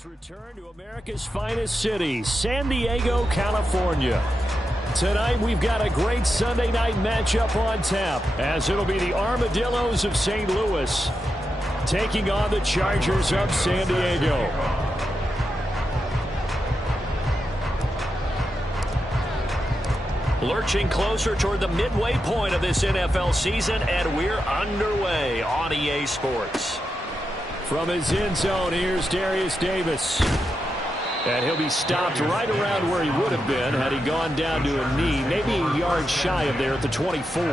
Has returned to America's finest city, San Diego, California. Tonight we've got a great Sunday night matchup on tap, as it'll be the Armadillos of St. Louis taking on the Chargers of San Diego. Lurching closer toward the midway point of this NFL season, and we're underway on EA Sports. From his end zone, here's Darius Davis. And he'll be stopped right around where he would have been had he gone down to a knee, maybe a yard shy of there at the 24.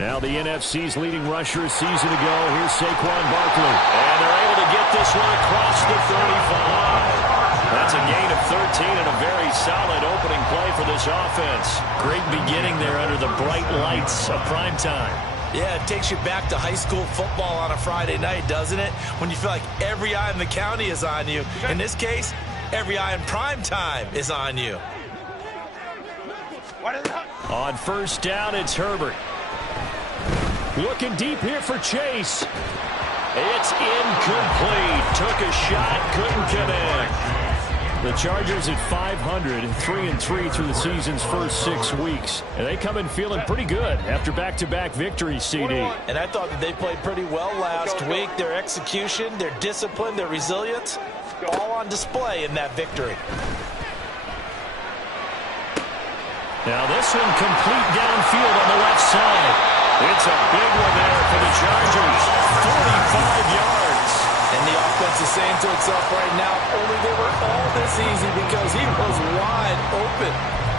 Now the NFC's leading rusher a season ago. Here's Saquon Barkley. And they're able to get this one across the 35. That's a gain of 13 and a very solid opening play for this offense. Great beginning there under the bright lights of prime time. Yeah, it takes you back to high school football on a Friday night, doesn't it? When you feel like every eye in the county is on you. In this case, every eye in prime time is on you. On first down, it's Herbert. Looking deep here for Chase. It's incomplete. Took a shot, couldn't connect. The Chargers at 500, 3-3 through the season's first 6 weeks. And they come in feeling pretty good after back-to-back victories, CD. And I thought that they played pretty well last week. Their execution, their discipline, their resilience, all on display in that victory. Now this one complete downfield on the left side. It's a big one there for the Chargers. 45 yards. And the offense is saying to itself right now, only they were all this easy because he was wide open.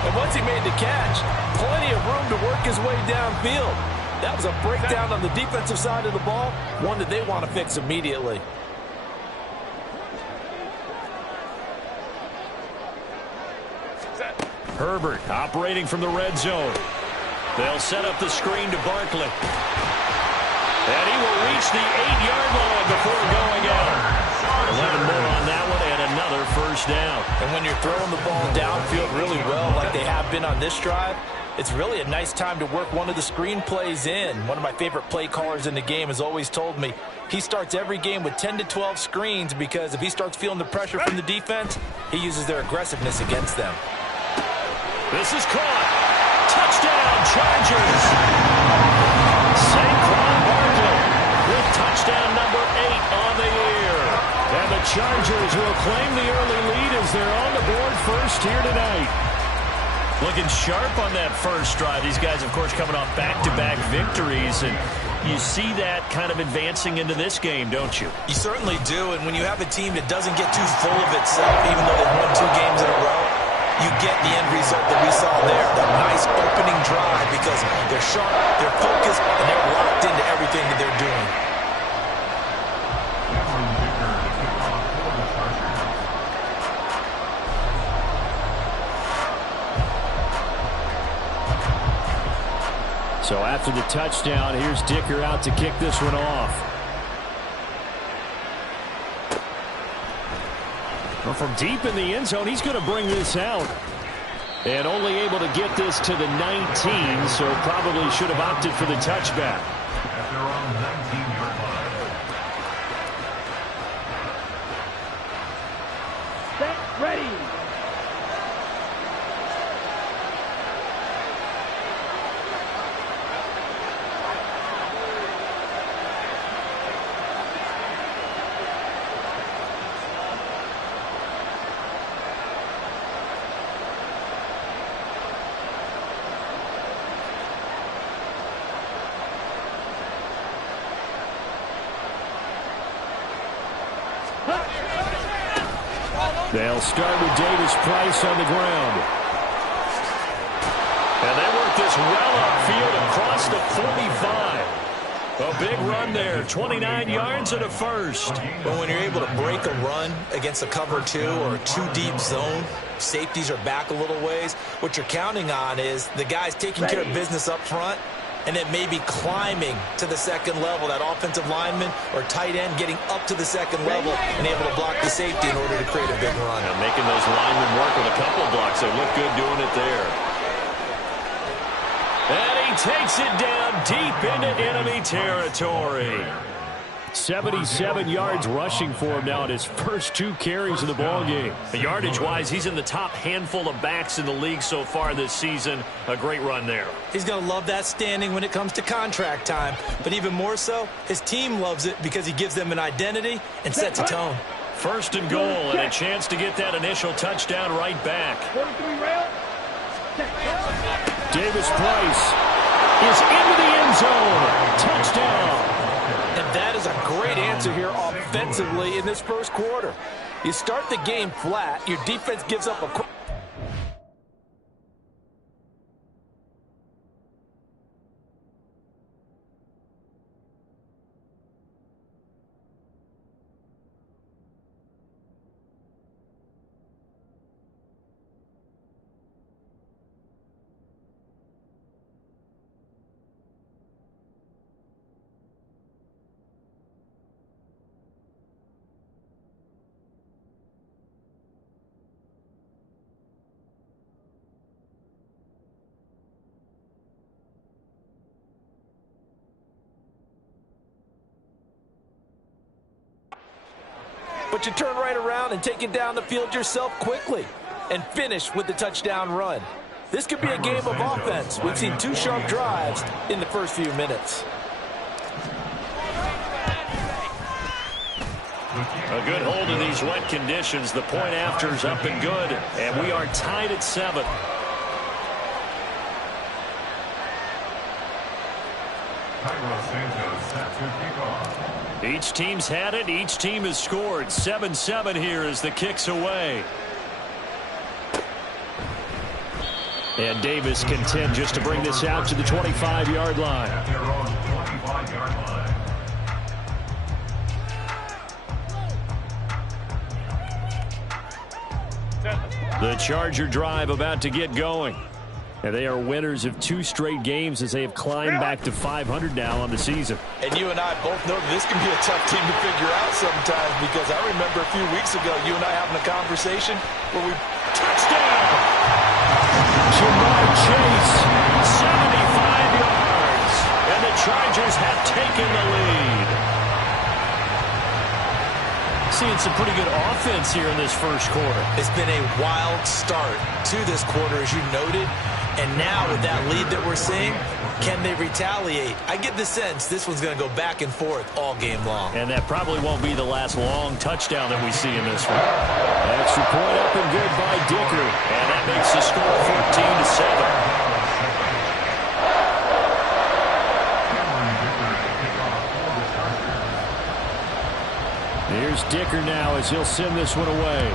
And once he made the catch, plenty of room to work his way downfield. That was a breakdown on the defensive side of the ball, one that they want to fix immediately. Herbert operating from the red zone. They'll set up the screen to Barkley. And he will reach the 8-yard line before going out. 11 more on that one and another first down. And when you're throwing the ball downfield really well like they have been on this drive, it's really a nice time to work one of the screen plays in. One of my favorite play callers in the game has always told me he starts every game with 10 to 12 screens because if he starts feeling the pressure from the defense, he uses their aggressiveness against them. This is caught. Touchdown, Chargers. Saquon Barkley with touchdown number 8 on the year. And the Chargers will claim the early lead as they're on the board first here tonight. Looking sharp on that first drive. These guys, of course, coming off back-to-back victories. And you see that kind of advancing into this game, don't you? You certainly do. And when you have a team that doesn't get too full of itself, even though they've won 2 games in a row, you get the end result that we saw there, that nice opening drive, because they're sharp, they're focused, and they're locked into everything that they're doing. So after the touchdown, here's Dicker out to kick this one off. Well, from deep in the end zone, he's going to bring this out. And only able to get this to the 19, so probably should have opted for the touchback. Set, ready. They'll start with Davis Price on the ground. And they work this well upfield across the 45. A big run there, 29 yards and a first. But when you're able to break a run against a cover 2 or a 2-deep zone, safeties are back a little ways. What you're counting on is the guys taking care of business up front, and then maybe climbing to the second level, that offensive lineman or tight end getting up to the second level and able to block the safety in order to create a big run. Now making those linemen work with a couple of blocks. They look good doing it there. And he takes it down deep into enemy territory. 77 yards rushing for him now in his first 2 carries of the ballgame. Yardage-wise, he's in the top handful of backs in the league so far this season. A great run there. He's going to love that standing when it comes to contract time. But even more so, his team loves it because he gives them an identity and sets a tone. First and goal, and a chance to get that initial touchdown right back. Davis Price is into the end zone. Touchdown. And that is a great answer here offensively in this first quarter. You start the game flat. Your defense gives up a quick. But you turn right around and take it down the field yourself quickly and finish with the touchdown run. This could be a game of offense. We've seen 2 sharp drives in the first few minutes. A good hold in these wet conditions. The point after is up and good, and we are tied at 7. Each team's had it. Each team has scored. 7-7 here as the kick's away. And Davis content just to bring this out to the 25-yard line. The Charger drive about to get going. And they are winners of 2 straight games as they have climbed back to 500 now on the season. And you and I both know this can be a tough team to figure out sometimes, because I remember a few weeks ago you and I having a conversation where we... Touchdown! Jamar Chase, 75 yards. And the Chargers have taken the lead. Seeing some pretty good offense here in this first quarter. It's been a wild start to this quarter, as you noted. And now with that lead that we're seeing, can they retaliate? I get the sense this one's going to go back and forth all game long. And that probably won't be the last long touchdown that we see in this one. Extra point up and good by Dicker. And that makes the score 14-7. Here's Dicker now as he'll send this one away.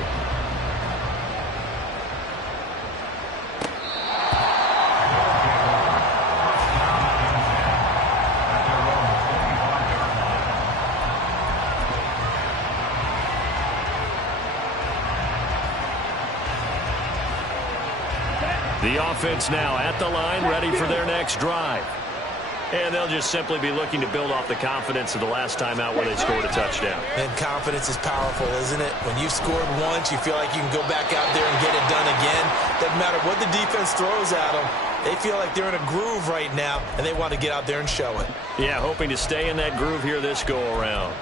The offense now at the line, ready for their next drive. And they'll just simply be looking to build off the confidence of the last time out where they scored a touchdown. And confidence is powerful, isn't it? When you've scored once, you feel like you can go back out there and get it done again. Doesn't matter what the defense throws at them. They feel like they're in a groove right now, and they want to get out there and show it. Yeah, hoping to stay in that groove here this go-around.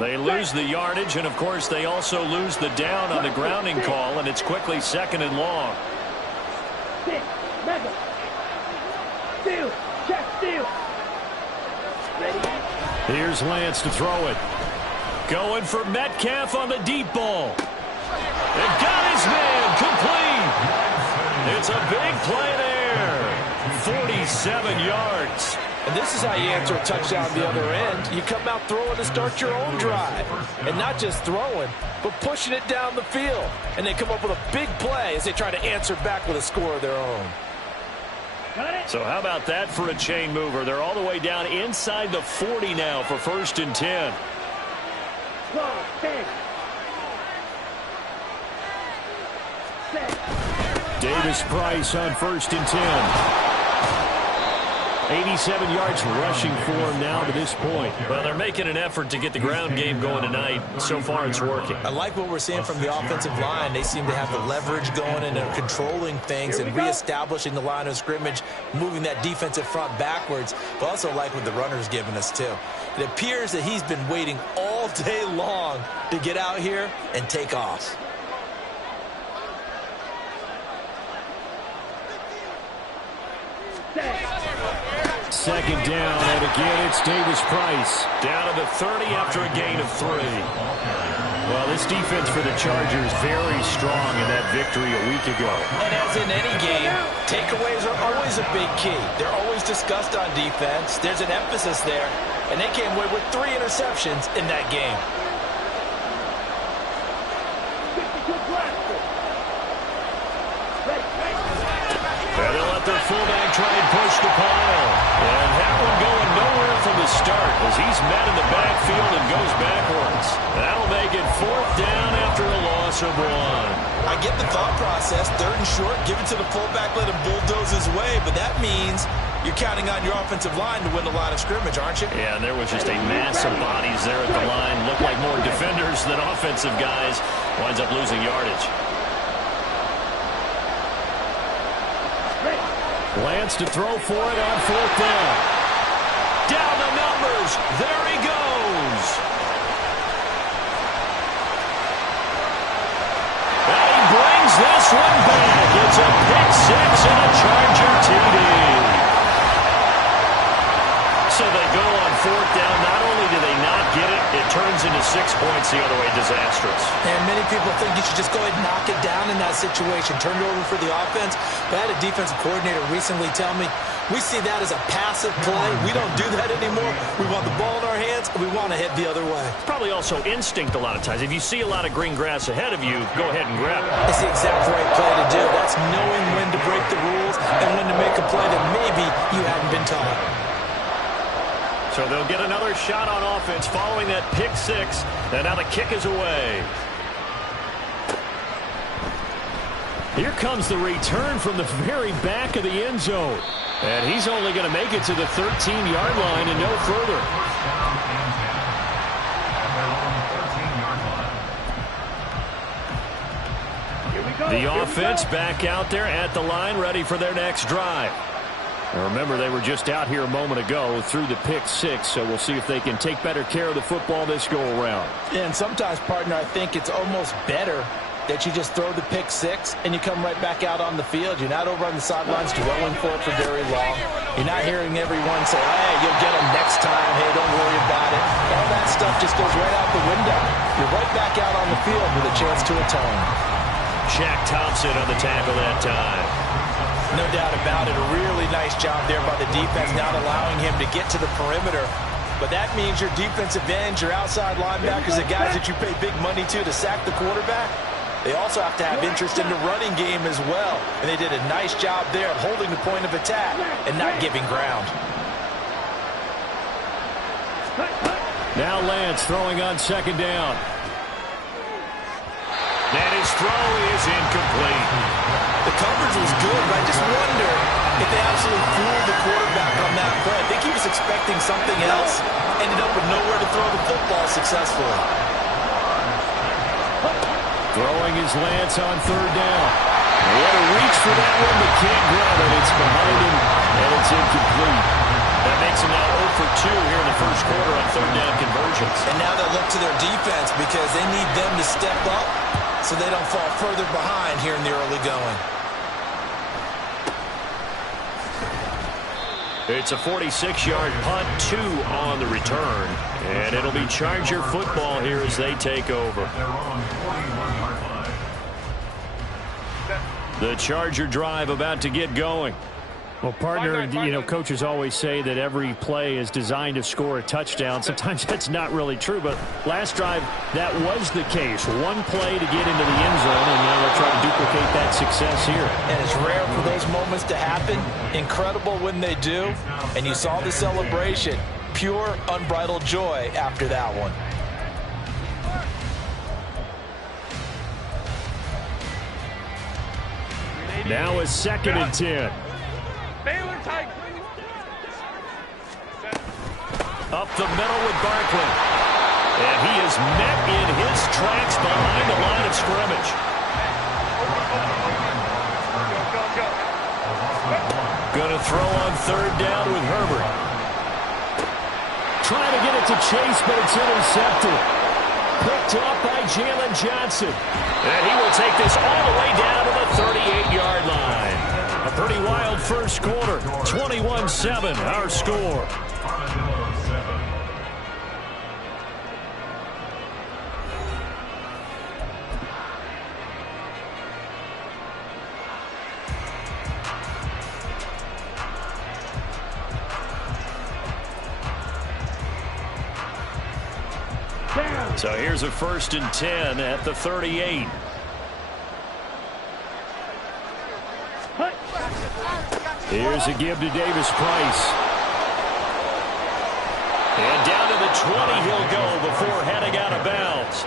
They lose the yardage, and, of course, they also lose the down on the grounding call, and it's quickly 2nd and long. Here's Lance to throw it. Going for Metcalf on the deep ball. And got his man complete. It's a big play there. 47 yards. And this is how you answer a touchdown the other end. You come out throwing to start your own drive. And not just throwing, but pushing it down the field. And they come up with a big play as they try to answer back with a score of their own. So how about that for a chain mover? They're all the way down inside the 40 now for 1st and 10. Davis Price on 1st and 10. 87 yards rushing for him now to this point. Well, they're making an effort to get the ground game going tonight. So far, it's working. I like what we're seeing from the offensive line. They seem to have the leverage going and they're controlling things and reestablishing the line of scrimmage, moving that defensive front backwards. But also like what the runner's giving us, too. It appears that he's been waiting all day long to get out here and take off. Second down, and again it's Davis Price. Down to the 30 after a gain of 3. Well, this defense for the Chargers very strong in that victory a week ago. And as in any game, takeaways are always a big key. They're always discussed on defense. There's an emphasis there, and they came away with 3 interceptions in that game. And they'll let their fullback try and push the pile. And that one going nowhere from the start as he's met in the backfield and goes backwards. That'll make it 4th down after a loss of 1. I get the thought process. 3rd and short, give it to the fullback, let him bulldoze his way. But that means you're counting on your offensive line to win the line of scrimmage, aren't you? Yeah, and there was just a mass of bodies there at the line. Looked like more defenders than offensive guys. Winds up losing yardage. Lance to throw for it on 4th down. Down the numbers. There he goes. And he brings this one back. It's a pick 6 and a Charger TD. So they go on 4th down. Not only do they not get it, it turns into 6 points the other way. Disastrous. And many people think you should just go ahead and knock it down in that situation. Turn it over for the offense. But I had a defensive coordinator recently tell me, we see that as a passive play. We don't do that anymore. We want the ball in our hands, and we want to head the other way. Probably also instinct a lot of times. If you see a lot of green grass ahead of you, go ahead and grab it. That's the exact right play to do. That's knowing when to break the rules and when to make a play that maybe you hadn't been taught. So they'll get another shot on offense following that pick 6, and now the kick is away. Here comes the return from the very back of the end zone. And he's only going to make it to the 13-yard line and no further. The offense back out there at the line, ready for their next drive. And remember, they were just out here a moment ago through the pick 6, so we'll see if they can take better care of the football this go-around. Yeah, and sometimes, partner, I think it's almost better that you just throw the pick 6 and you come right back out on the field. You're not over on the sidelines dwelling for it for very long. You're not hearing everyone say, hey, you'll get them next time. Hey, don't worry about it. All that stuff just goes right out the window. You're right back out on the field with a chance to atone. Shaq Thompson on the tackle that time. No doubt about it. A really nice job there by the defense, not allowing him to get to the perimeter. But that means your defensive ends, your outside linebackers, the guys that you pay big money to sack the quarterback, they also have to have interest in the running game as well. And they did a nice job there of holding the point of attack and not giving ground. Now Lance throwing on 2nd down. And his throw is incomplete. The coverage was good, but I just wonder if they absolutely fooled the quarterback on that play. I think he was expecting something else. Ended up with nowhere to throw the football successfully. Throwing his Lance on 3rd down. What a reach for that one, but can't grab it. It's behind him, and it's incomplete. That makes him now 0 for 2 here in the first quarter on 3rd down conversions. And now they look to their defense because they need them to step up so they don't fall further behind here in the early going. It's a 46-yard punt, 2 on the return. And it'll be Charger football here as they take over. The Charger drive about to get going. Well, partner, you know, coaches always say that every play is designed to score a touchdown. Sometimes that's not really true, but last drive, that was the case. One play to get into the end zone, and now they'll try to duplicate that success here. And it's rare for those moments to happen. Incredible when they do. And you saw the celebration. Pure, unbridled joy after that one. Now a 2nd and 10. Up the middle with Barkley. And he is met in his tracks behind the line of scrimmage. Going to throw on 3rd down with Herbert. Trying to get it to Chase, but it's intercepted. Picked up by Jalen Johnson. And he will take this all the way down to the 38-yard line. A pretty wild first quarter. 21-7, our score. So here's a 1st and 10 at the 38. Here's a give to Davis Price. And down to the 20 he'll go before heading out of bounds.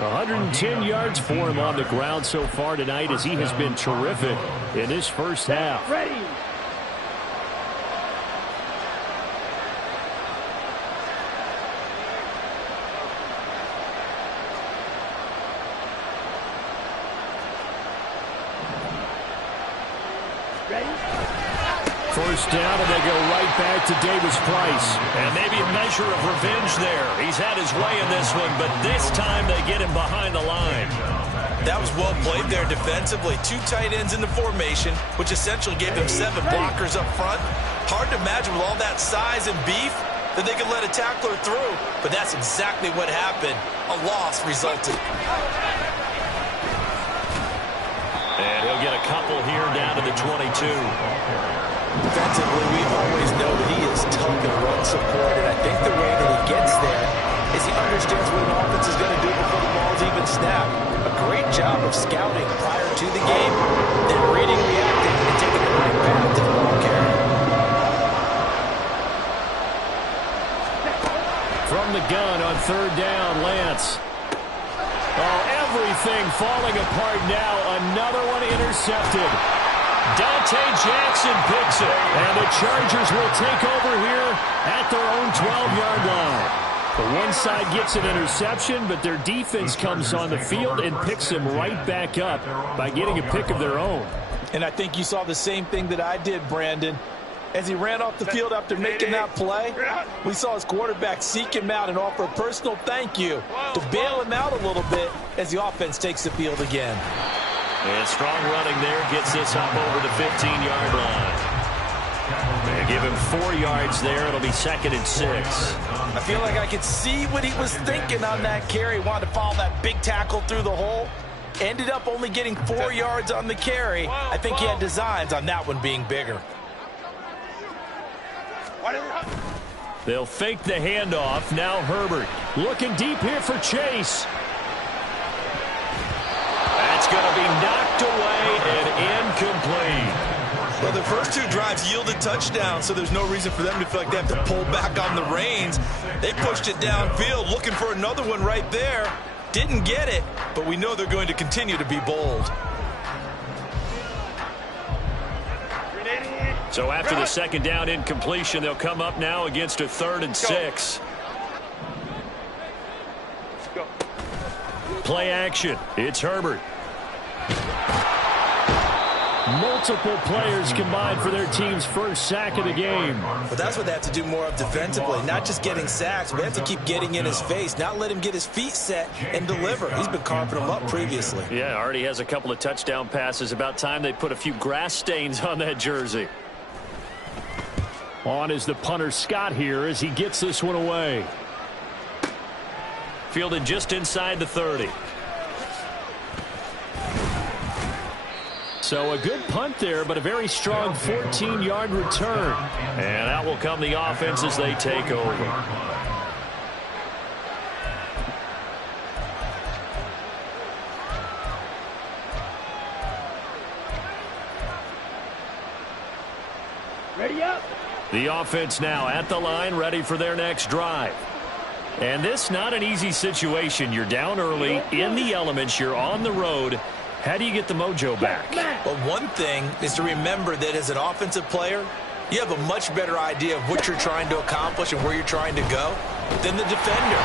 110 yards for him on the ground so far tonight as he has been terrific in this first half. Ready. First down, and they go right back to Davis Price. And maybe a measure of revenge there. He's had his way in this one, but this time they get him behind the line. That was well played there defensively. 2 tight ends in the formation, which essentially gave them 7 blockers up front. Hard to imagine with all that size and beef that they could let a tackler through, but that's exactly what happened. A loss resulted. And he'll get a couple here down to the 22. Defensively, we always know that he is tough and run support, and I think the way that he gets there is he understands what an offense is going to do before the ball's even snapped. A great job of scouting prior to the game, then reading, reacting, and taking the right path to the ball carrier. From the gun on 3rd down, Lance. Oh, everything falling apart now. Another one intercepted. Dante Jackson picks it. And the Chargers will take over here at their own 12-yard line. The one side gets an interception, but their defense comes on the field and picks them right back up by getting a pick of their own. And I think you saw the same thing that I did, Brandon. As he ran off the field after making that play, we saw his quarterback seek him out and offer a personal thank you to bail him out a little bit as the offense takes the field again. And strong running there gets this up over the 15-yard line. They give him 4 yards there. It'll be 2nd and 6. I feel like I could see what he was thinking on that carry. Wanted to follow that big tackle through the hole. Ended up only getting 4 yards on the carry. I think he had designs on that one being bigger. They'll fake the handoff. Now Herbert looking deep here for Chase. That's going to be knocked away and incomplete. Well, the first 2 drives yielded touchdowns, so there's no reason for them to feel like they have to pull back on the reins. They pushed it downfield, looking for another one right there. Didn't get it, but we know they're going to continue to be bold. So after the 2nd down incompletion, they'll come up now against a 3rd and 6. Play action. It's Herbert. Multiple players combined for their team's first sack of the game. But that's what they have to do more of defensively. Not just getting sacks, but they have to keep getting in his face, not let him get his feet set and deliver. He's been carving them up previously. Yeah, already has a couple of touchdown passes. About time they put a few grass stains on that jersey. On is the punter Scott here as he gets this one away. Fielded just inside the 30. So a good punt there, but a very strong 14-yard return. And out will come the offense as they take over. Ready up. The offense now at the line, ready for their next drive. And this not an easy situation. You're down early, in the elements, you're on the road. How do you get the mojo back? Well, one thing is to remember that as an offensive player, you have a much better idea of what you're trying to accomplish and where you're trying to go than the defender.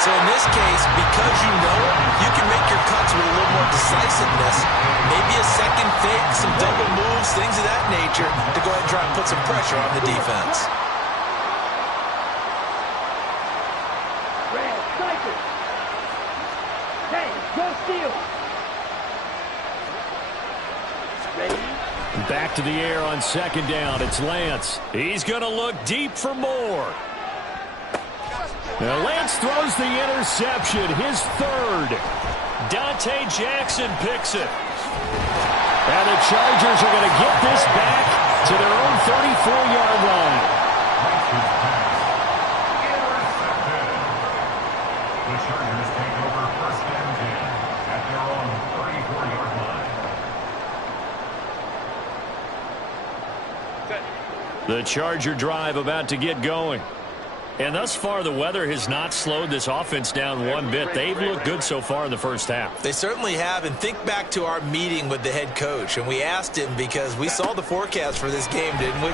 So in this case, because you know it, you can make your cuts with a little more decisiveness. Maybe a second fake, some double moves, things of that nature to go ahead and try and put some pressure on the defense. Red, cycle. Hey, go steal. Ready? Back to the air on second down. It's Lance. He's going to look deep for more. Now Lance throws the interception, his third. Dante Jackson picks it. And the Chargers are going to get this back to their own 34-yard line. The Chargers take over first and 10 at their own 34-yard line. The Charger drive about to get going. And thus far, the weather has not slowed this offense down one bit. They've looked good so far in the first half. They certainly have. And think back to our meeting with the head coach. And we asked him because we saw the forecast for this game, didn't we?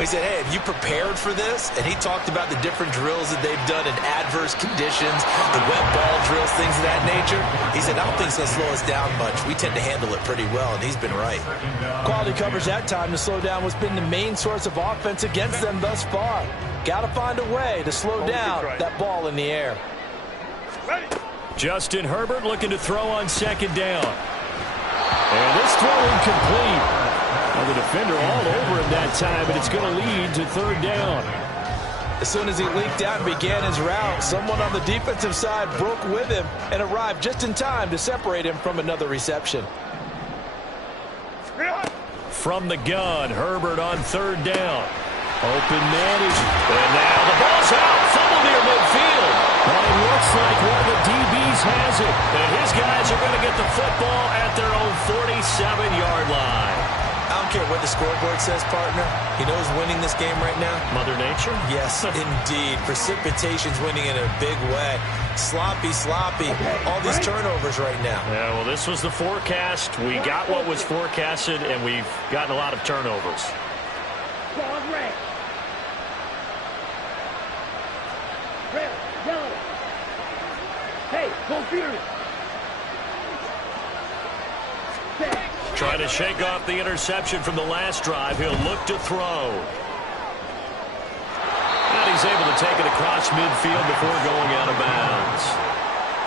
We said, hey, have you prepared for this? And he talked about the different drills that they've done in adverse conditions, the wet ball drills, things of that nature. He said, I don't think it's going to slow us down much. We tend to handle it pretty well, and he's been right. Quality coverage that time to slow down has been the main source of offense against them thus far. Got to find a way to slow down that ball in the air. Justin Herbert looking to throw on second down. And this throw incomplete. Well, the defender all over him that time, but it's going to lead to third down. As soon as he leaked out and began his route, someone on the defensive side broke with him and arrived just in time to separate him from another reception. From the gun, Herbert on third down. Open manage. And now the ball's out. Fumble near midfield. But it looks like one of the DBs has it. And his guys are going to get the football at their own 47-yard line. I don't care what the scoreboard says, partner. You know who's winning this game right now? Mother Nature? Yes, indeed. Precipitation's winning in a big way. Sloppy. All these turnovers right now. Yeah, well, this was the forecast. We got what was forecasted, and we've gotten a lot of turnovers. Ball red. Red, yellow. Hey, go Fury. Trying to shake off the interception from the last drive. He'll look to throw. And he's able to take it across midfield before going out of bounds.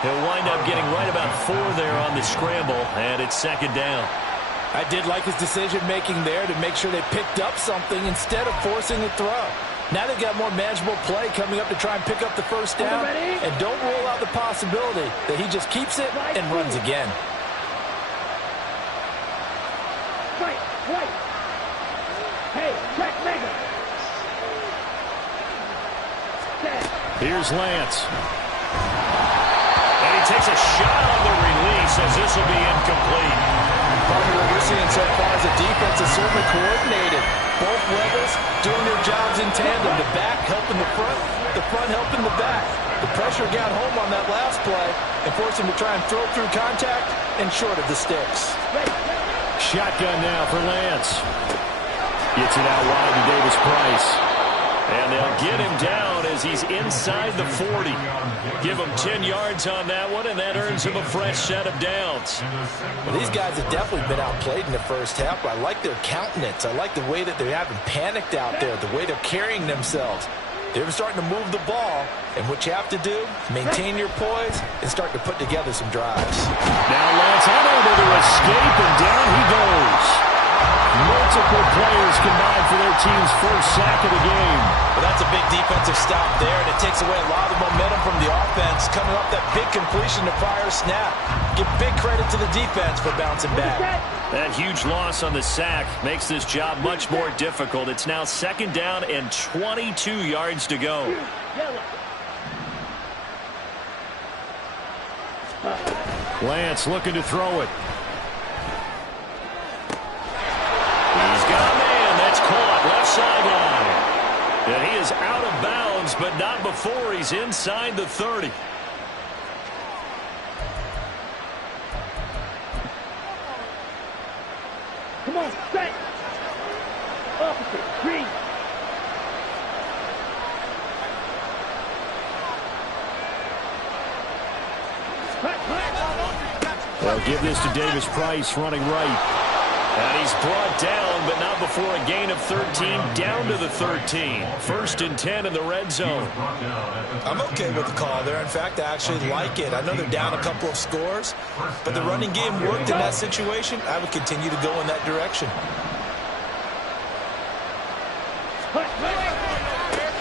He'll wind up getting right about 4 there on the scramble, and it's second down. I did like his decision-making there to make sure they picked up something instead of forcing a throw. Now they've got more manageable play coming up to try and pick up the first down. And don't rule out the possibility that he just keeps it and runs again. Right. Hey, check mega. Here's Lance. And he takes a shot on the release as this will be incomplete. Probably what we're seeing so far is the defense is certainly coordinated. Both levels doing their jobs in tandem. The back helping the front helping the back. The pressure got home on that last play and forced him to try and throw through contact and short of the sticks. Shotgun now for Lance. Gets it out wide to Davis Price. And they'll get him down as he's inside the 40. Give him 10 yards on that one, and that earns him a fresh set of downs. Well, these guys have definitely been outplayed in the first half, but I like their countenance. I like the way that they haven't panicked out there, the way they're carrying themselves. They're starting to move the ball, and what you have to do, maintain your poise and start to put together some drives. Now Lance unable to escape, and down he goes. Multiple players combined for their their team's first sack of the game. Well, that's a big defensive stop there, and it takes away a lot of the momentum from the offense coming off that big completion to prior snap. Give big credit to the defense for bouncing back. That huge loss on the sack makes this job much more difficult. It's now 2nd down and 22 yards to go. Lance looking to throw it. He's got a man. That's caught left sideline. And he is out of bounds, but not before he's inside the 30. Come on, set. Opposite, green. They'll give this to Davis Price running right. And he's brought down, but not before a gain of 13, down to the 13. 1st and 10 in the red zone. I'm okay with the call there. In fact, I actually like it. I know they're down a couple of scores, but the running game worked in that situation. I would continue to go in that direction.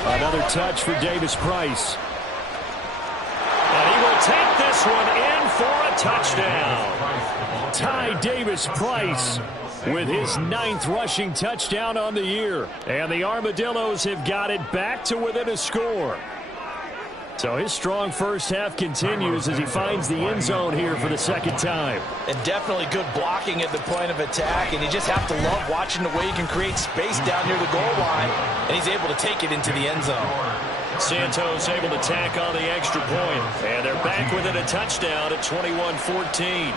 Another touch for Davis Price. And he will take this one in for a touchdown. Ty Davis Price with his 9th rushing touchdown on the year. And the Armadillos have got it back to within a score. So his strong first half continues as he finds the end zone here for the 2nd time. And definitely good blocking at the point of attack. And you just have to love watching the way he can create space down near the goal line. And he's able to take it into the end zone. Santos able to tack on the extra point. And they're back within a touchdown at 21-14.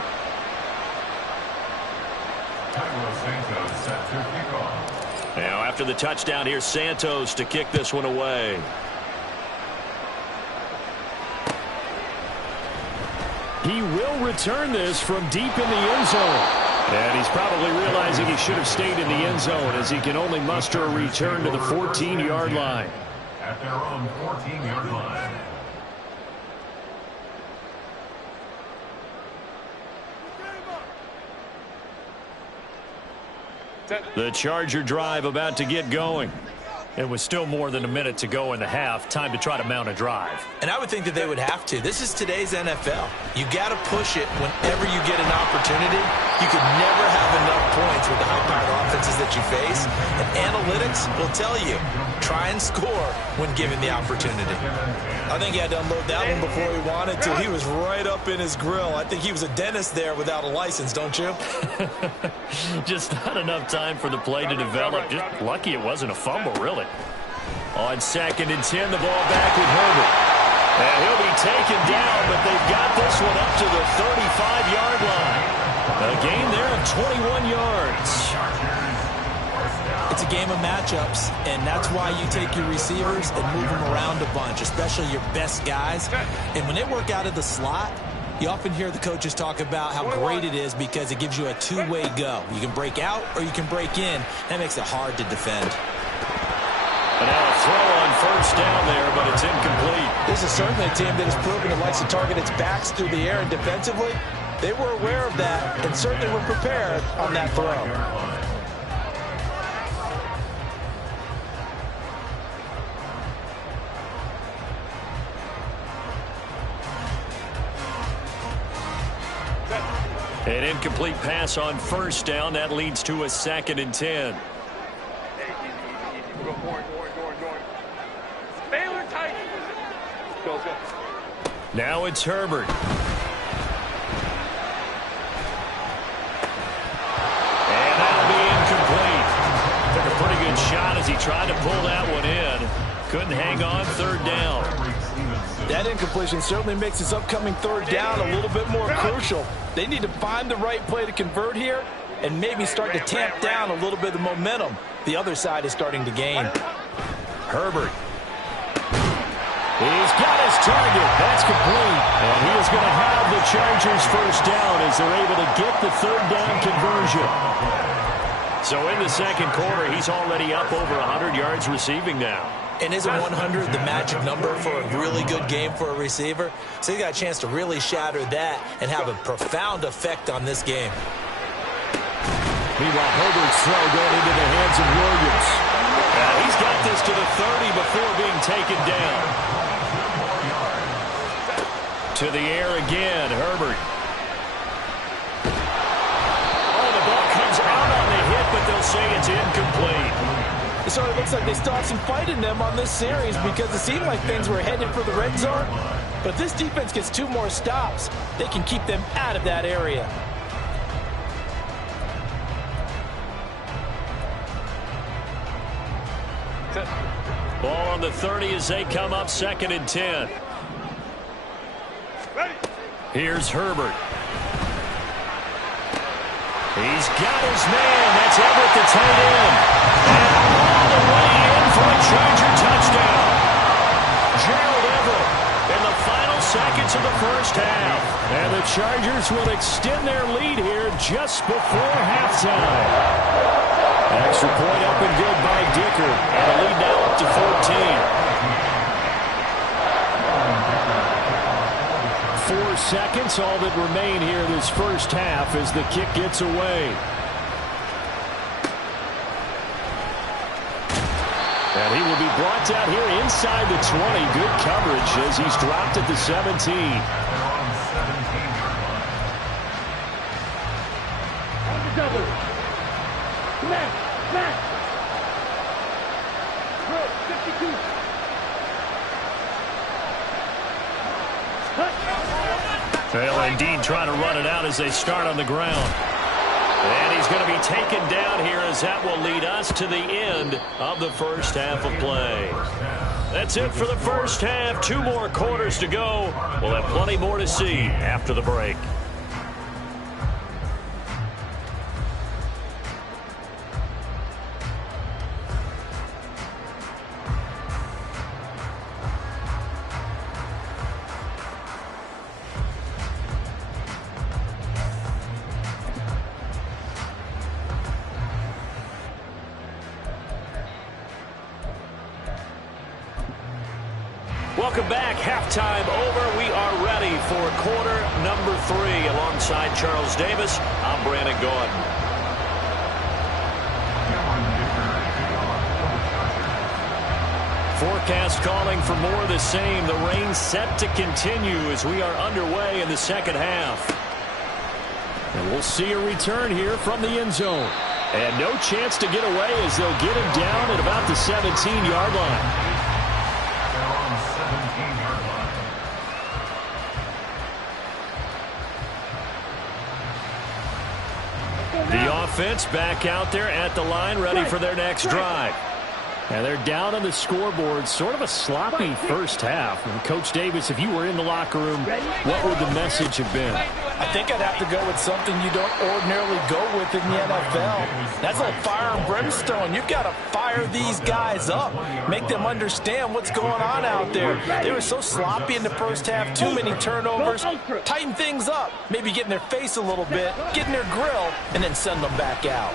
Now after the touchdown, here's Santos to kick this one away. He will return this from deep in the end zone. And he's probably realizing he should have stayed in the end zone as he can only muster a return to the 14-yard line. At their own 14-yard line. The Charger drive about to get going. It was still more than a minute to go in the half. Time to try to mount a drive. And I would think that they would have to. This is today's NFL. You got to push it whenever you get an opportunity. You could never have enough points with the high-powered offenses that you face. And analytics will tell you, try and score when given the opportunity. I think he had to unload that one before he wanted to. He was right up in his grill. I think he was a dentist there without a license, don't you? Just not enough time for the play to develop. Just lucky it wasn't a fumble, really. On 2nd and 10, the ball back with Herbert. And he'll be taken down, but they've got this one up to the 35-yard line. A gain there of 21 yards. It's a game of matchups, and that's why you take your receivers and move them around a bunch, especially your best guys. And when they work out of the slot, you often hear the coaches talk about how great it is because it gives you a two-way go. You can break out or you can break in. That makes it hard to defend. And now a throw on 1st down there, but it's incomplete. This is certainly a team that has proven it likes to target its backs through the air and defensively. They were aware of that and certainly were prepared on that throw. An incomplete pass on 1st down. That leads to a 2nd and 10. Now it's Herbert. And that'll be incomplete. Took a pretty good shot as he tried to pull that one in. Couldn't hang on. 3rd down. That incompletion certainly makes this upcoming 3rd down a little bit more crucial. They need to find the right play to convert here and maybe start to tamp down a little bit of the momentum the other side is starting to gain. Herbert. He's got his target. That's complete. And he is going to have the Chargers 1st down as they're able to get the 3rd down conversion. So in the 2nd quarter, he's already up over 100 yards receiving now. And isn't 100 the magic number for a really good game for a receiver? So he got a chance to really shatter that and have a profound effect on this game. Meanwhile, Herbert's throw going into the hands of Williams. to the 30 before being taken down. To the air again, Herbert. Oh, the ball comes out on the hit, but they'll say it's incomplete. It sort of looks like they still have some fight in them on this series because it seemed like things were headed for the red zone. But if this defense gets 2 more stops, they can keep them out of that area. Ball on the 30 as they come up 2nd and 10. Here's Herbert. He's got his man. That's Everett, the tight end. And all the way in for a Charger touchdown. Gerald Everett in the final seconds of the first half. And the Chargers will extend their lead here just before halftime. Extra point up and good by Dicker. And the lead now up to 14. 4 seconds, all that remain here this first half as the kick gets away. And he will be brought down here inside the 20. Good coverage as he's dropped at the 17. On the double. Smash, smash. 52. They'll indeed try to run it out as they start on the ground. And he's going to be taken down here as that will lead us to the end of the first half of play. That's it for the first half. 2 more quarters to go. We'll have plenty more to see after the break. Welcome back. Halftime over. We are ready for quarter number 3. Alongside Charles Davis, I'm Brandon Gordon. Forecast calling for more of the same. The rain set to continue as we are underway in the second half. And we'll see a return here from the end zone. And no chance to get away as they'll get him down at about the 17-yard line. The offense back out there at the line, ready for their next drive. And they're down on the scoreboard. Sort of a sloppy first half. And Coach Davis, if you were in the locker room, what would the message have been? I think I'd have to go with something you don't ordinarily go with in the NFL. That's like fire and brimstone. You've got to fire these guys up. Make them understand what's going on out there. They were so sloppy in the first half. Too many turnovers. Tighten things up. Maybe get in their face a little bit. Get in their grill. And then send them back out.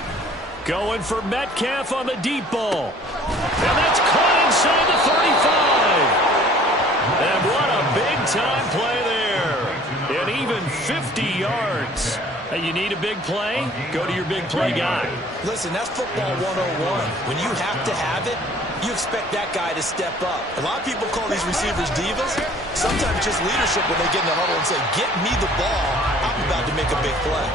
Going for Metcalf on the deep ball. And that's caught inside the 35. And what a big-time play there. And even 50 yards. Hey, you need a big play? Go to your big play guy. Listen, that's football 101. When you have to have it, you expect that guy to step up. A lot of people call these receivers divas. Sometimes just leadership when they get in the huddle and say, get me the ball. I'm about to make a big play.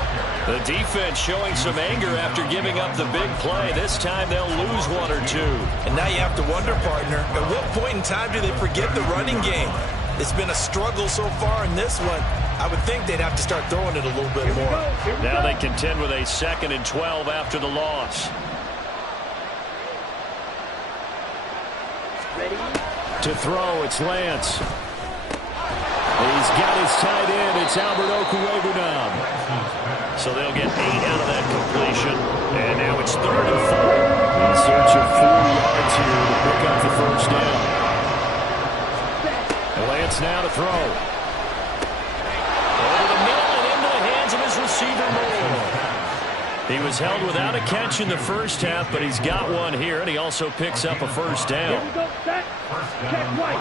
The defense showing some anger after giving up the big play. This time they'll lose 1 or 2. And now you have to wonder, partner, at what point in time do they forget the running game? It's been a struggle so far in this one. I would think they'd have to start throwing it a little bit more. Now they contend with a 2nd and 12 after the loss. Ready? To throw, it's Lance. He's got his tight end. It's Albert Okwuegbunam. So they'll get 8 out of that completion. And now it's 3rd and 4. In search of 4 yards here to pick up the first down. Lance now to throw. Over the middle and into the hands of his receiver, Moore. He was held without a catch in the first half, but he's got one here, and he also picks up a first down. Here we go. Set. Check right.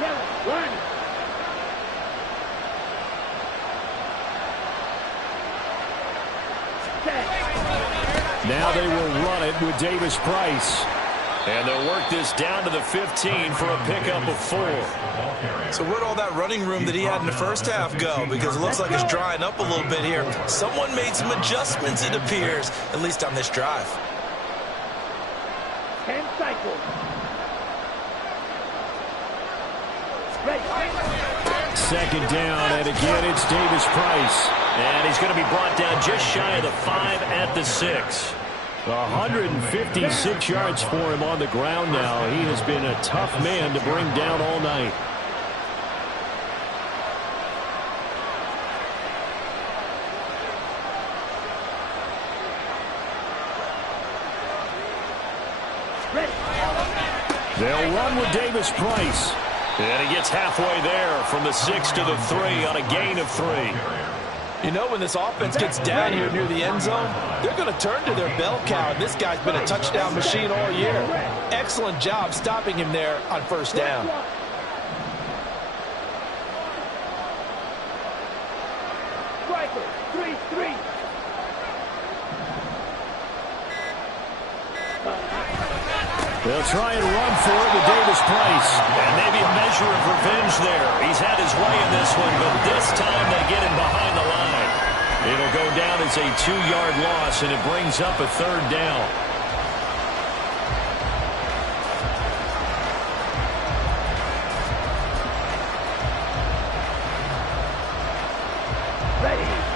Yellow. Line. Set. Now they will run it with Davis Price. And they'll work this down to the 15 for a pickup of 4. So where'd all that running room that he had in the first half go? Because it looks like it's drying up a little bit here. Someone made some adjustments, it appears, at least on this drive. 10 cycles. Second down, and again it's Davis Price. And he's going to be brought down just shy of the 5 at the 6. 156 yards for him on the ground now. He has been a tough man to bring down all night. They'll run with Davis Price. And he gets halfway there from the 6 to the 3 on a gain of 3. You know, when this offense gets down here near the end zone, they're going to turn to their bell cow, and this guy's been a touchdown machine all year. Excellent job stopping him there on first down. Striker, 3-3. They'll try and run for it with Davis Price. And maybe a measure of revenge there. He's had his way in this one, but this time they get him behind the line. It'll go down as a 2-yard loss, and it brings up a 3rd down.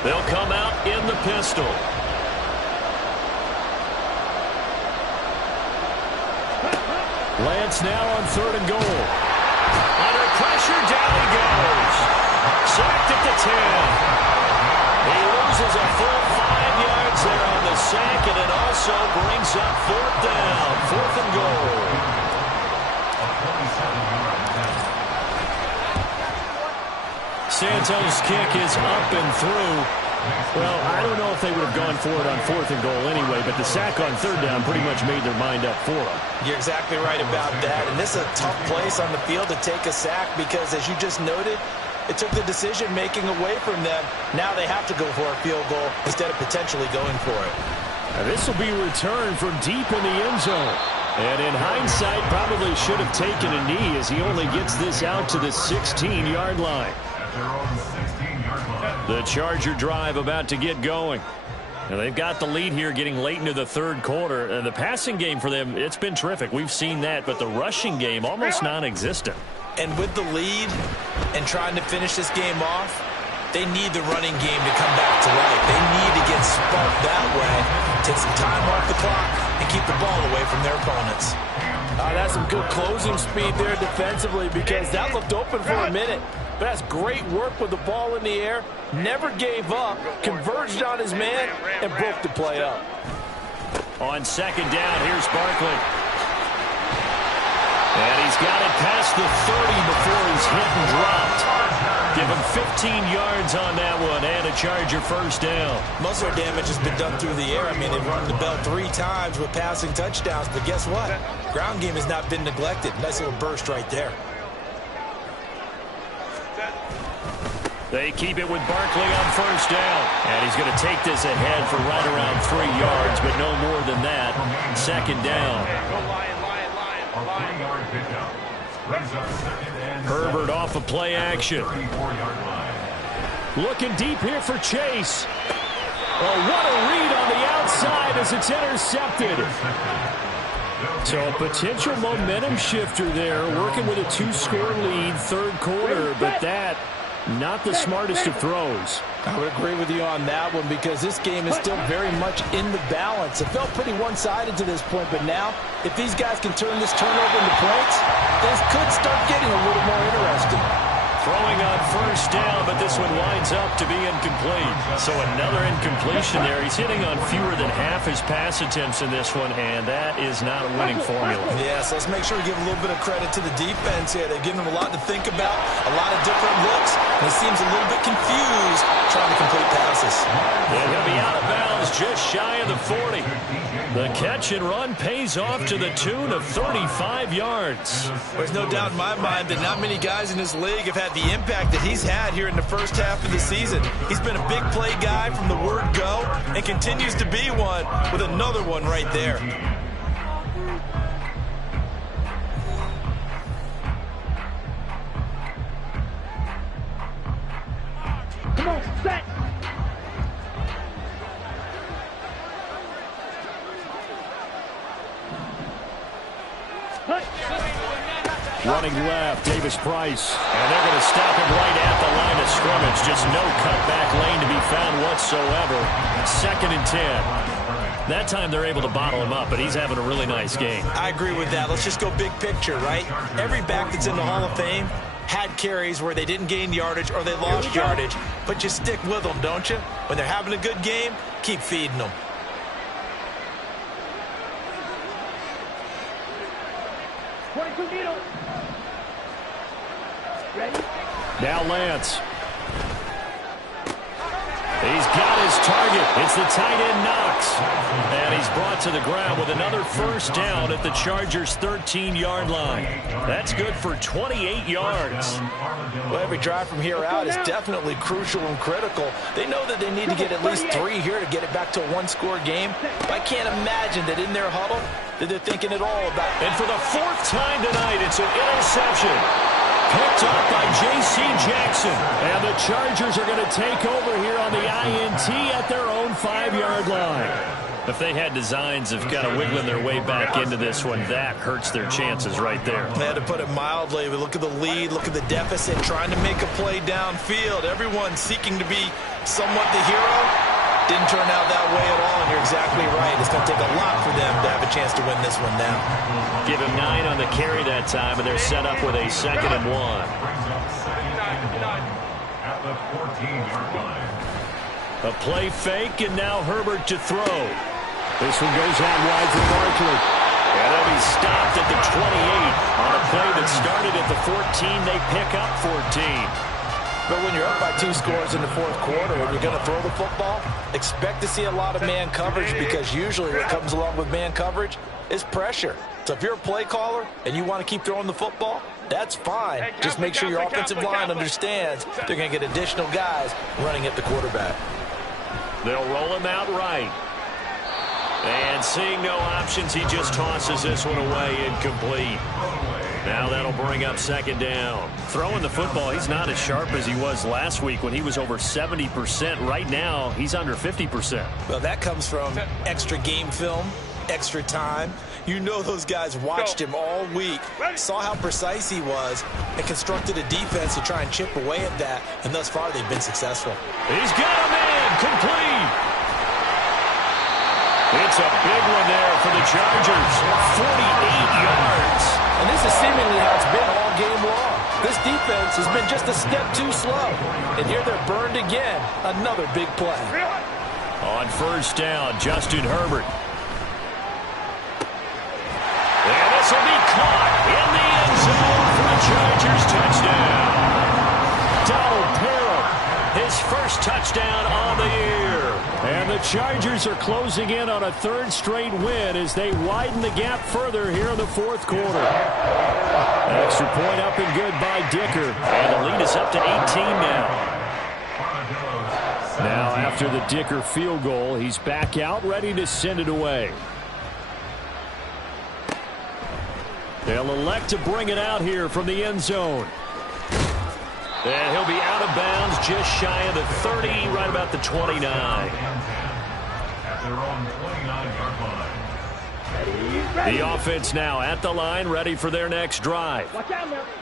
They'll come out in the pistol. Lance now on 3rd and goal. Under pressure, down he goes. Sacked at the 10. He loses a full 5 yards there on the sack, and it also brings up 4th down. 4th and goal. Santos' kick is up and through. Well, I don't know if they would have gone for it on 4th and goal anyway, but the sack on 3rd down pretty much made their mind up for them. You're exactly right about that, and this is a tough place on the field to take a sack because, as you just noted, it took the decision-making away from them. Now they have to go for a field goal instead of potentially going for it. Now this will be returned from deep in the end zone. And in hindsight, probably should have taken a knee as he only gets this out to the 16-yard line. The Charger drive about to get going. Now they've got the lead here getting late into the 3rd quarter. The passing game for them, it's been terrific. We've seen that, but the rushing game almost non-existent. And with the lead and trying to finish this game off, they need the running game to come back to life. They need to get sparked that way, take some time off the clock, and keep the ball away from their opponents. That's some good closing speed there defensively because that looked open for a minute. But that's great work with the ball in the air. Never gave up, converged on his man, and broke the play up. On 2nd down, here's Barkley. And he's got it past the 30 before he's hit and dropped. Give him 15 yards on that one and a Charger 1st down. Most of their damage has been done through the air. I mean, they've run the bell 3 times with passing touchdowns. But guess what? Ground game has not been neglected. Nice little burst right there. They keep it with Barkley on 1st down. And he's going to take this ahead for right around 3 yards, but no more than that. 2nd down. Herbert off of play action. Looking deep here for Chase. Oh, what a read on the outside as it's intercepted. So a potential momentum shifter there, working with a 2-score lead, 3rd quarter, but that not the smartest of throws. I would agree with you on that one because this game is still very much in the balance. It felt pretty one-sided to this point, but now if these guys can turn this turnover into points, things could start getting a little more interesting. Throwing on 1st down, but this one winds up to be incomplete. So another incompletion there. He's hitting on fewer than half his pass attempts in this one, and that is not a winning formula. Yes, let's make sure we give a little bit of credit to the defense here. They've given them a lot to think about, a lot of different looks, and he seems a little bit confused trying to complete passes. They're going to be out of bounds just shy of the 40. The catch and run pays off to the tune of 35 yards. There's no doubt in my mind that not many guys in this league have had the impact that he's had here in the first half of the season. He's been a big play guy from the word go and continues to be one with another one right there. Come on, set. Running left, Davis Price. And they're going to stop him right at the line of scrimmage. Just no cutback lane to be found whatsoever. 2nd and 10. That time they're able to bottle him up, but he's having a really nice game. I agree with that. Let's just go big picture, right? Every back that's in the Hall of Fame had carries where they didn't gain yardage or they lost yardage. But you stick with them, don't you? When they're having a good game, keep feeding them. Now Lance. He's got his target. It's the tight end Knox. And he's brought to the ground with another first down at the Chargers' 13-yard line. That's good for 28 yards. Well, every drive from here out is definitely crucial and critical. They know that they need to get at least 3 here to get it back to a one-score game. But I can't imagine that in their huddle that they're thinking at all about. And for the 4th time tonight, it's an interception. Picked up by J.C. Jackson. And the Chargers are going to take over here on the INT at their own 5-yard line. If they had designs of kind of wiggling their way back into this one, that hurts their chances right there. They had to put it mildly. We look at the lead, look at the deficit, trying to make a play downfield. Everyone seeking to be somewhat the hero. Didn't turn out that way at all, and you're exactly right. It's going to take a lot for them to have a chance to win this one now. Give him 9 on the carry that time, and they're set up with a 2nd and 1. At the 14-yard line. A play fake, and now Herbert to throw. This one goes out wide for Barkley. And then he's stopped at the 28. On a play that started at the 14, they pick up 14. But when you're up by 2 scores in the 4th quarter and you're going to throw the football, expect to see a lot of man coverage, because usually what comes along with man coverage is pressure. So if you're a play caller and you want to keep throwing the football, that's fine. Just make sure your offensive line understands they're going to get additional guys running at the quarterback. They'll roll him out right. And seeing no options, he just tosses this one away, incomplete. Now that'll bring up 2nd down. Throwing the football, he's not as sharp as he was last week when he was over 70%. Right now, he's under 50%. Well, that comes from extra game film, extra time. You know those guys watched him all week, saw how precise he was, and constructed a defense to try and chip away at that, and thus far they've been successful. He's got a man, complete. It's a big one there for the Chargers, 48 yards. And this is seemingly how it's been all game long. This defense has been just a step too slow. And here they're burned again. Another big play. On 1st down, Justin Herbert. And this will be caught in the end zone for the Chargers touchdown. Donald Parham, his first touchdown on the year. And the Chargers are closing in on a 3rd straight win as they widen the gap further here in the 4th quarter. Extra point up and good by Dicker. And the lead is up to 18 now. Now after the Dicker field goal, he's back out ready to send it away. They'll elect to bring it out here from the end zone. And he'll be out of bounds just shy of the 30, right about the 29. At their own 29-yard line. The offense now at the line, ready for their next drive.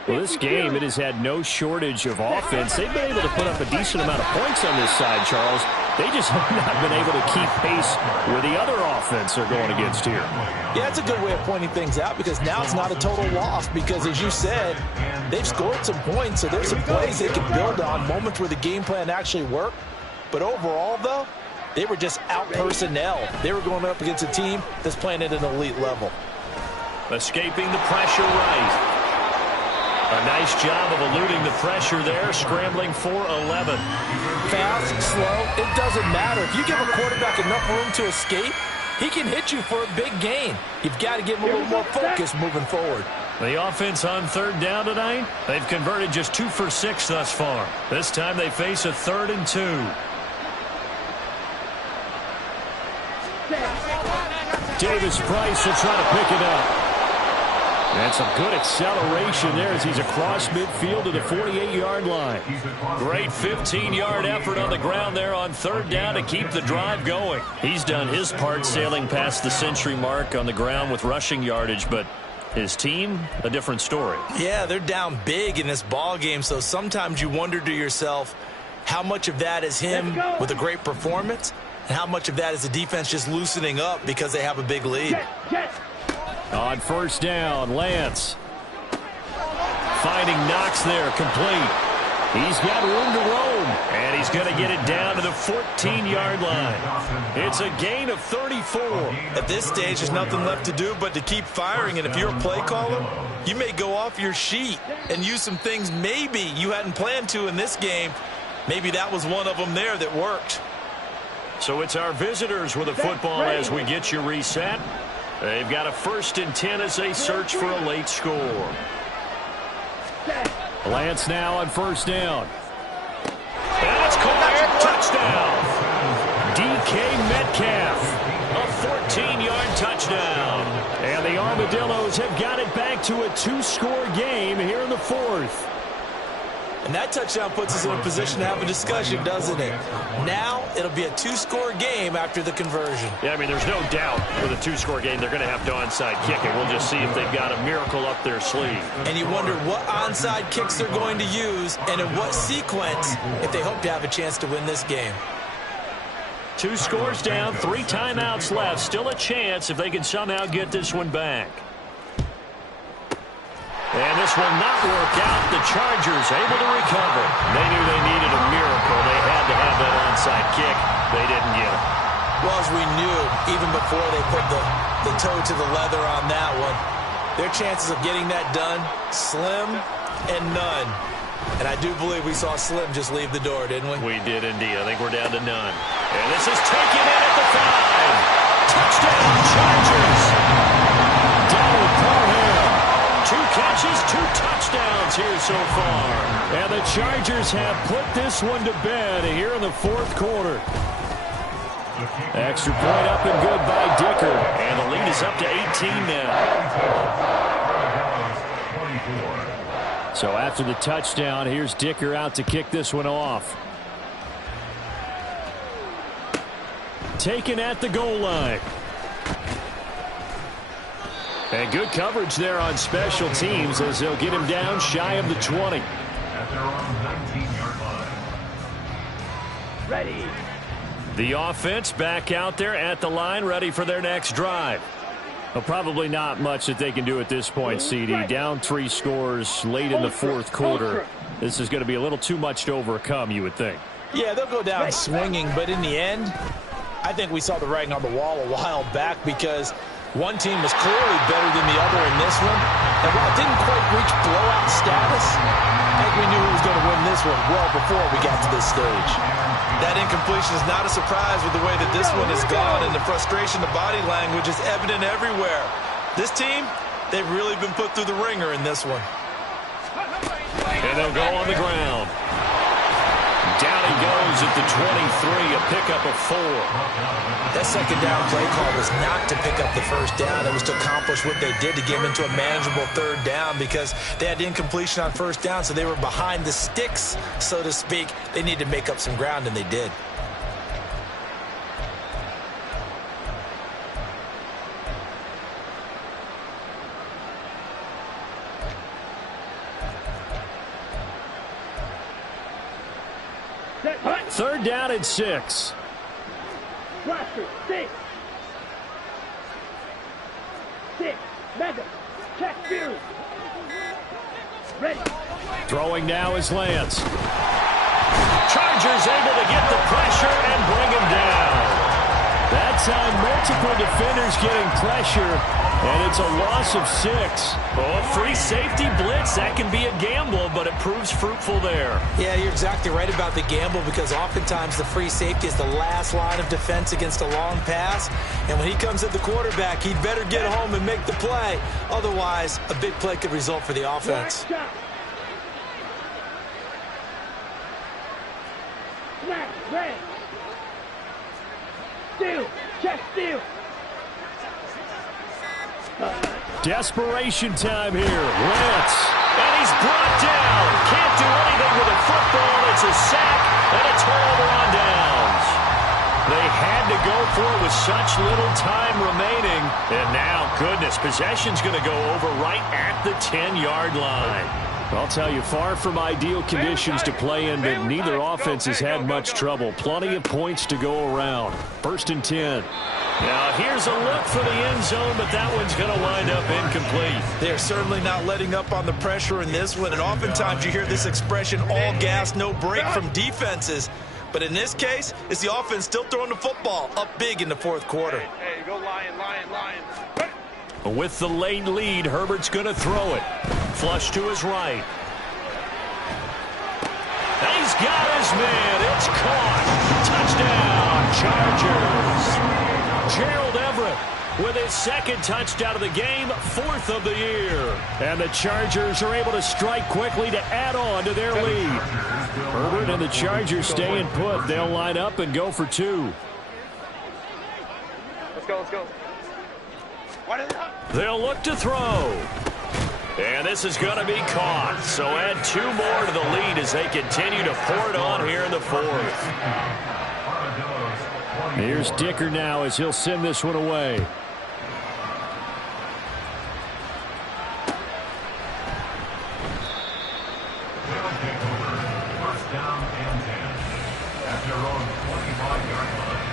Well, this game, it has had no shortage of offense. They've been able to put up a decent amount of points on this side, Charles. They just have not been able to keep pace with the other offense they're going against here. Yeah, it's a good way of pointing things out, because now it's not a total loss, because as you said, they've scored some points, so there's some plays they can build on, moments where the game plan actually worked. But overall, though, they were just out-personnel. They were going up against a team that's playing at an elite level. Escaping the pressure right. A nice job of eluding the pressure there, scrambling for 11. Fast, slow, it doesn't matter. If you give a quarterback enough room to escape, he can hit you for a big gain. You've got to give him a little more focus moving forward. The offense on third down tonight, they've converted just 2 for 6 thus far. This time they face a 3rd and 2. Davis Price will try to pick it up. And some good acceleration there as he's across midfield to the 48-yard line. Great 15-yard effort on the ground there on third down to keep the drive going. He's done his part sailing past the century mark on the ground with rushing yardage, but his team, a different story. Yeah, they're down big in this ball game, so sometimes you wonder to yourself how much of that is him with a great performance and how much of that is the defense just loosening up because they have a big lead. On first down, Lance. Finding Knox there, complete. He's got room to roam, and he's going to get it down to the 14-yard line. It's a gain of 34. At this stage, there's nothing left to do but to keep firing, and if you're a play caller, you may go off your sheet and use some things maybe you hadn't planned to in this game. Maybe that was one of them there that worked. So it's our visitors with the football as we get you reset. They've got a 1st and 10 as they search for a late score. Lance now on first down. And it's caught. Touchdown. DK Metcalf. A 14-yard touchdown. And the Armadillos have got it back to a 2-score game here in the 4th. And that touchdown puts us in a position to have a discussion, doesn't it? Now it'll be a 2-score game after the conversion. Yeah, I mean, there's no doubt with a 2-score game they're going to have to onside kick it. We'll just see if they've got a miracle up their sleeve. And you wonder what onside kicks they're going to use and in what sequence if they hope to have a chance to win this game. 2 scores down, 3 timeouts left. Still a chance if they can somehow get this one back. And this will not work out. The Chargers able to recover. They knew they needed a miracle. They had to have that onside kick. They didn't get it. Well, as we knew, even before they put the toe to the leather on that one, their chances of getting that done, slim and none. And I do believe we saw Slim just leave the door, didn't we? We did indeed. I think we're down to none. And this is taken in at the 5. Touchdown, Chargers. Donald Parham. 2 catches, 2 touchdowns here so far. And the Chargers have put this one to bed here in the 4th quarter. Extra point up and good by Dicker. And the lead is up to 18 now. So after the touchdown, here's Dicker out to kick this one off. Taken at the goal line. And good coverage there on special teams as they'll get him down shy of the 20. At their own 19-yard line. Ready. The offense back out there at the line, ready for their next drive. Well, probably not much that they can do at this point, CD. Down 3 scores late in the 4th quarter. This is going to be a little too much to overcome, you would think. Yeah, they'll go down swinging, but in the end, I think we saw the writing on the wall a while back because one team was clearly better than the other in this one. And while it didn't quite reach blowout status, I think we knew who was going to win this one well before we got to this stage. That incompletion is not a surprise with the way that this one has gone, and the frustration, the body language is evident everywhere. This team, they've really been put through the ringer in this one. And they'll go on the ground. Down he goes at the 23, a pickup of 4. That second down play call was not to pick up the first down. It was to accomplish what they did to get them into a manageable 3rd down because they had incompletion on first down, so they were behind the sticks, so to speak. They needed to make up some ground, and they did. Third down and 6. Blaster, 6. 6. Mega. Check 2. Ready. Throwing now is Lance. Chargers able to get the pressure and bring him down. That time, multiple defenders getting pressure, And it's a loss of 6. Oh, a free safety blitz. That can be a gamble, but it proves fruitful there. Yeah, you're exactly right about the gamble because oftentimes the free safety is the last line of defense against a long pass. And when he comes at the quarterback, he'd better get home and make the play. Otherwise, a big play could result for the offense. Snap, red. Steal, check, steal. Desperation time here. Lance. And he's brought down. Can't do anything with a football. It's a sack and a turnover on downs. They had to go for it with such little time remaining. And now, goodness, possession's going to go over right at the 10-yard line. I'll tell you, far from ideal conditions to play in, but neither offense has had much trouble. Plenty of points to go around. 1st and 10. Now, here's a look for the end zone, but that one's going to wind up incomplete. They're certainly not letting up on the pressure in this one, and oftentimes you hear this expression, all gas, no break from defenses. But in this case, it's the offense still throwing the football up big in the 4th quarter. Hey, go Lion, Lion, Lion. With the late lead, Herbert's going to throw it. Flush to his right. And he's got his man. It's caught. Touchdown, Chargers. Gerald Everett with his 2nd touchdown of the game, 4th of the year. And the Chargers are able to strike quickly to add on to their lead. Herbert and the Chargers staying put. They'll line up and go for 2. Let's go, let's go. They'll look to throw. And this is going to be caught. So add 2 more to the lead as they continue to pour it on here in the 4th. Here's Dicker now as he'll send this one away. They'll take over. 1st down and 10 at their own 25-yard line.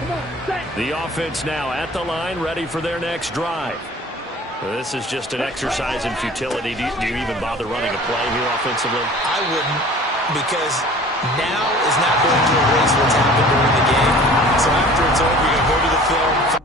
Come on, set. The offense now at the line, ready for their next drive. This is just an exercise in futility. Do you even bother running a play here offensively? I wouldn't, because now is not going to erase what's happened during the game. So after it's over, you're going to go to the film.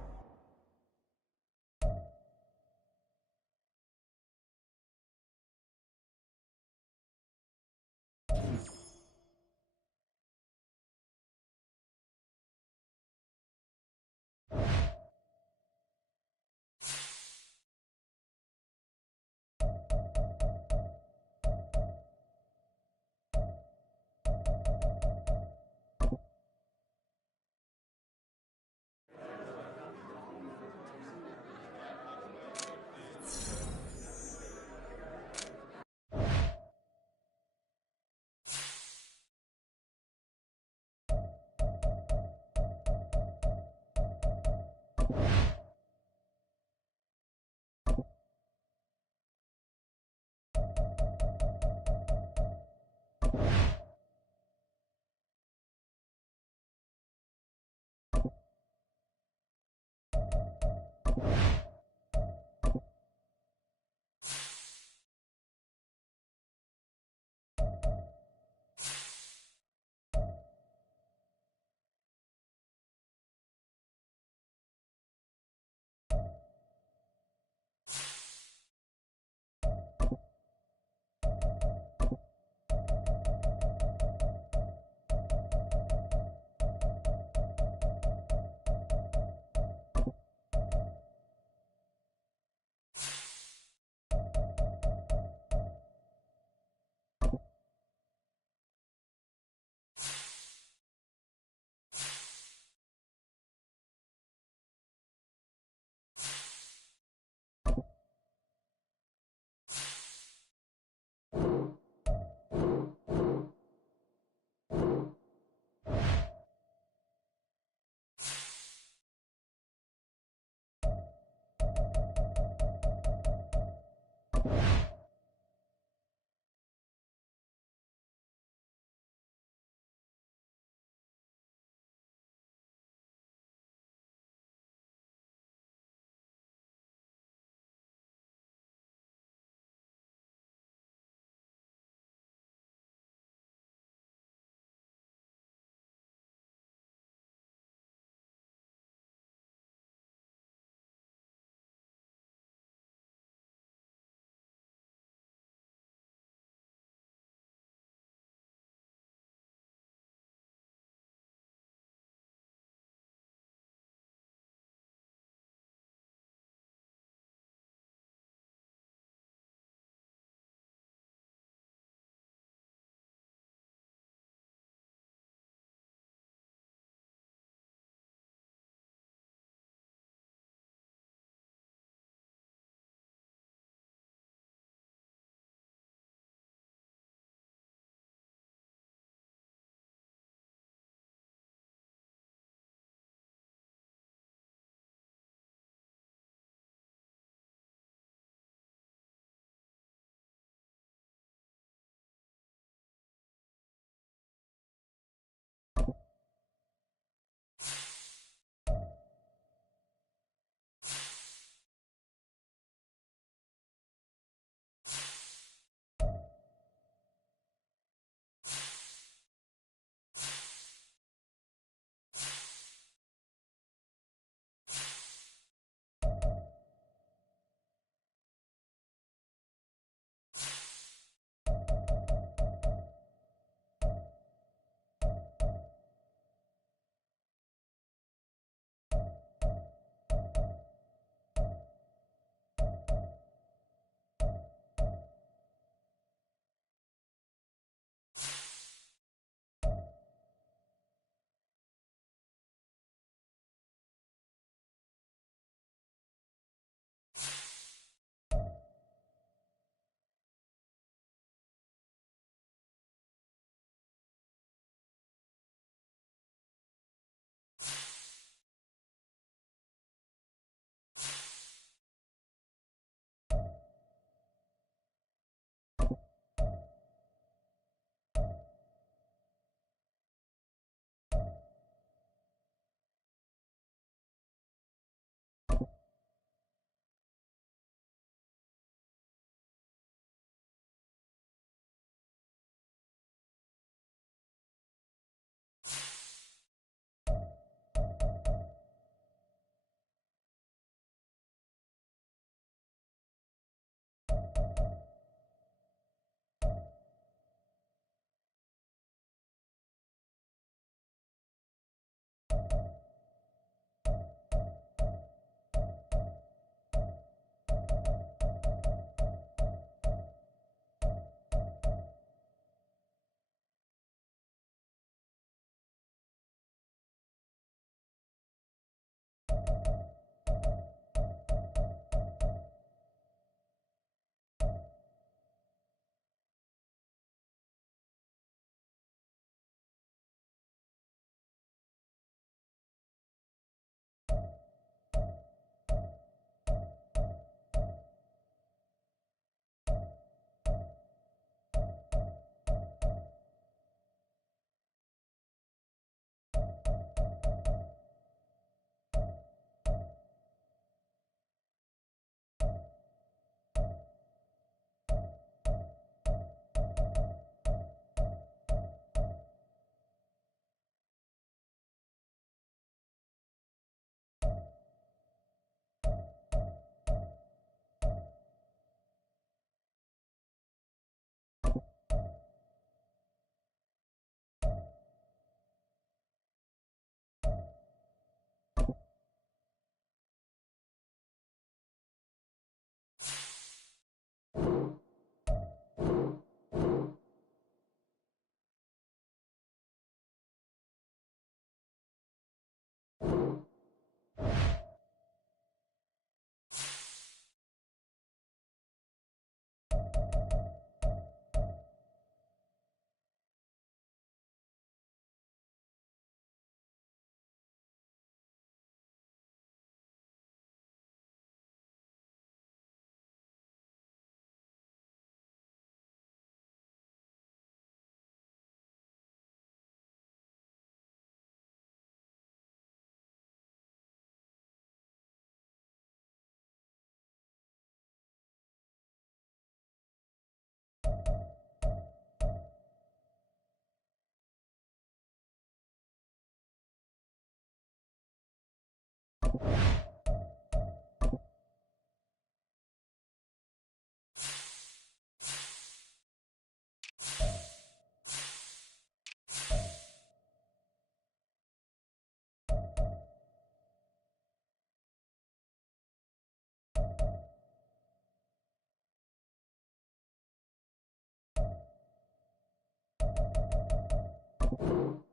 10.